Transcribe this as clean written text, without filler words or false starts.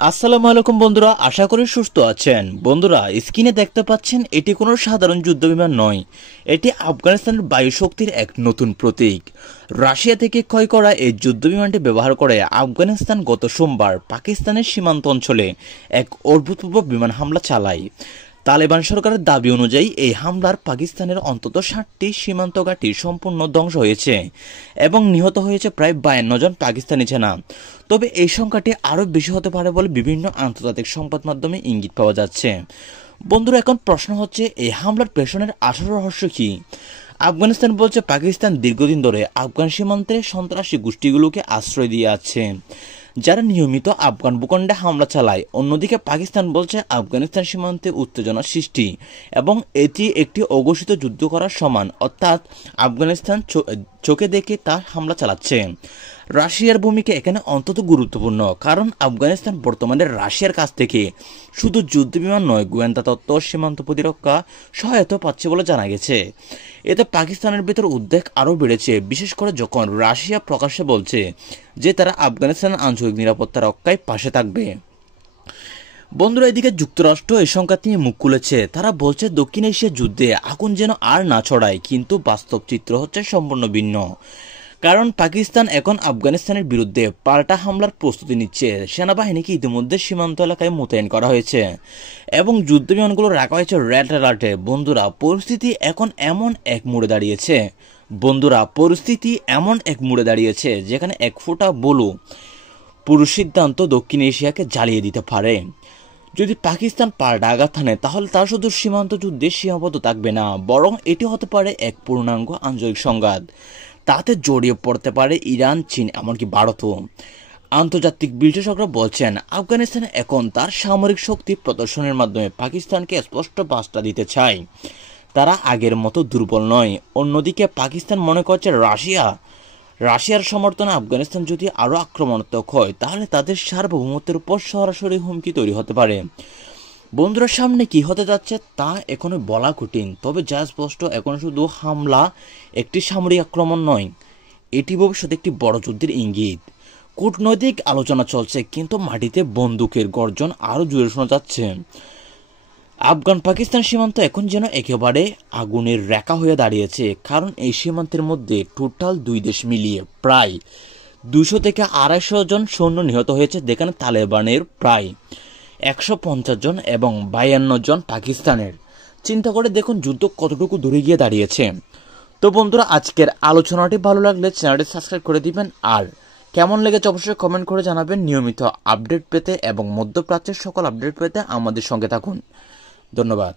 আসসালামু আলাইকুম বন্ধুরা, আশা করি সুস্থ আছেন। বন্ধুরা, স্ক্রিনে দেখতে পাচ্ছেন এটি কোনো সাধারণ যুদ্ধবিমান নয়, এটি আফগানিস্তানের বায়ু শক্তির এক নতুন প্রতীক। রাশিয়া থেকে ক্রয় করা এই যুদ্ধবিমানটি ব্যবহার করে আফগানিস্তান গত সোমবার পাকিস্তানের সীমান্ত অঞ্চলে এক অভূতপূর্ব বিমান হামলা চালায়। তালেবান সরকারের দাবি অনুযায়ী এই হামলার পাকিস্তানের অন্তত 60টি সীমান্ত ঘাঁটি সম্পূর্ণ ধ্বংস হয়েছে এবং নিহত হয়েছে প্রায় 52 জন পাকিস্তানি সেনা। তবে এই সংখ্যাটি আরও বেশি হতে পারে বলে বিভিন্ন আন্তর্জাতিক সংবাদ মাধ্যমে ইঙ্গিত পাওয়া যাচ্ছে। বন্ধুরা, এখন প্রশ্ন হচ্ছে এই হামলার পেছনের আসল রহস্য কী? আফগানিস্তান বলছে পাকিস্তান দীর্ঘদিন ধরে আফগান সীমান্তে সন্ত্রাসী গোষ্ঠীগুলোকে আশ্রয় দিয়ে আছে, যারা নিয়মিত আফগান ভূখণ্ডে হামলা চালায়। অন্যদিকে পাকিস্তান বলছে আফগানিস্তান সীমান্তে উত্তেজনা সৃষ্টি এবং এটি একটি অঘোষিত যুদ্ধ করার সমান, অর্থাৎ আফগানিস্তান চোখে দেখে তার হামলা চালাচ্ছে। রাশিয়ার ভূমিকা এখানে অত্যন্ত গুরুত্বপূর্ণ, কারণ আফগানিস্তান বর্তমানে রাশিয়ার কাছ থেকে শুধু যুদ্ধবিমান নয়, গোয়েন্দা তত্ত্ব, সীমান্ত প্রতিরক্ষা সহায়তা পাচ্ছে বলে জানা গেছে। এতে পাকিস্তানের ভেতর উদ্বেগ আরও বেড়েছে, বিশেষ করে যখন রাশিয়া প্রকাশ্যে বলছে যে তারা আফগানিস্তানের আঞ্চলিক নিরাপত্তা রক্ষায় পাশে থাকবে। বন্ধুরা, এদিকে যুক্তরাষ্ট্র এই সংখ্যা নিয়ে মুখ খুলেছে। তারা বলছে দক্ষিণ এশিয়ার যুদ্ধে আগুন যেন আর না ছড়ায়, কিন্তু বাস্তব চিত্র হচ্ছে সম্পূর্ণ ভিন্ন। কারণ পাকিস্তান এখন আফগানিস্তানের বিরুদ্ধে পাল্টা হামলার প্রস্তুতি নিচ্ছে। সেনাবাহিনীকে ইতিমধ্যে সীমান্ত এলাকায় মোতায়েন করা হয়েছে এবং যুদ্ধবিমানগুলো রাখা হয়েছে রেড অ্যালার্টে। বন্ধুরা, পরিস্থিতি এখন এমন এক মোড়ে দাঁড়িয়েছে যেখানে এক ফোঁটা বলু পুরো সিদ্ধান্ত দক্ষিণ এশিয়াকে জ্বালিয়ে দিতে পারে। যদি পাকিস্তান পাল্টা আঘাত হানে, তাহলে তার শুধু সীমান্ত যুদ্ধে সীমাবদ্ধ থাকবে না, বরং এটি হতে পারে এক পূর্ণাঙ্গ আঞ্চলিক সংঘাত। তাতে জড়িয়ে পড়তে পারে ইরান, চীন, এমনকি ভারতও। আন্তর্জাতিক বিশ্লেষকরা বলছেন আফগানিস্তানে এখন তার সামরিক শক্তি প্রদর্শনের মাধ্যমে পাকিস্তানকে স্পষ্ট বার্তা দিতে চায় তারা আগের মতো দুর্বল নয়। অন্যদিকে পাকিস্তান মনে করছে রাশিয়ার সমর্থনে আফগানিস্তান যদি আরও আক্রমণাত্মক হয়, তাহলে তাদের সার্বভৌমত্বের উপর সরাসরি হুমকি তৈরি হতে পারে। বন্ধুরা, সামনে কি হতে যাচ্ছে তা এখনো বলা কঠিন, তবে যা স্পষ্ট এখন শুধু হামলা একটি সামরিক আক্রমণ নয়, এটি ভবিষ্যতে একটি বড় যুদ্ধের ইঙ্গিত। কূটনৈতিক আলোচনা চলছে, কিন্তু মাটিতে বন্দুকের গর্জন আরও জোরে শোনা যাচ্ছে। আফগান পাকিস্তান সীমান্ত এখন যেন একেবারে আগুনের রেখা হয়ে দাঁড়িয়েছে, কারণ এই সীমান্তের মধ্যে টোটাল দুই দেশ মিলিয়ে প্রায় 200 থেকে 250 জন সৈন্য নিহত হয়েছে, যেখানে তালেবানের প্রায় 150 জন এবং 52 জন পাকিস্তানের। চিন্তা করে দেখুন যুদ্ধ কতটুকু দূরে গিয়ে দাঁড়িয়েছে। তো বন্ধুরা, আজকের আলোচনাটি ভালো লাগলে চ্যানেলটি সাবস্ক্রাইব করে দিবেন, আর কেমন লেগেছে অবশ্যই কমেন্ট করে জানাবেন। নিয়মিত আপডেট পেতে এবং মধ্যপ্রাচ্যের সকল আপডেট পেতে আমাদের সঙ্গে থাকুন। ধন্যবাদ।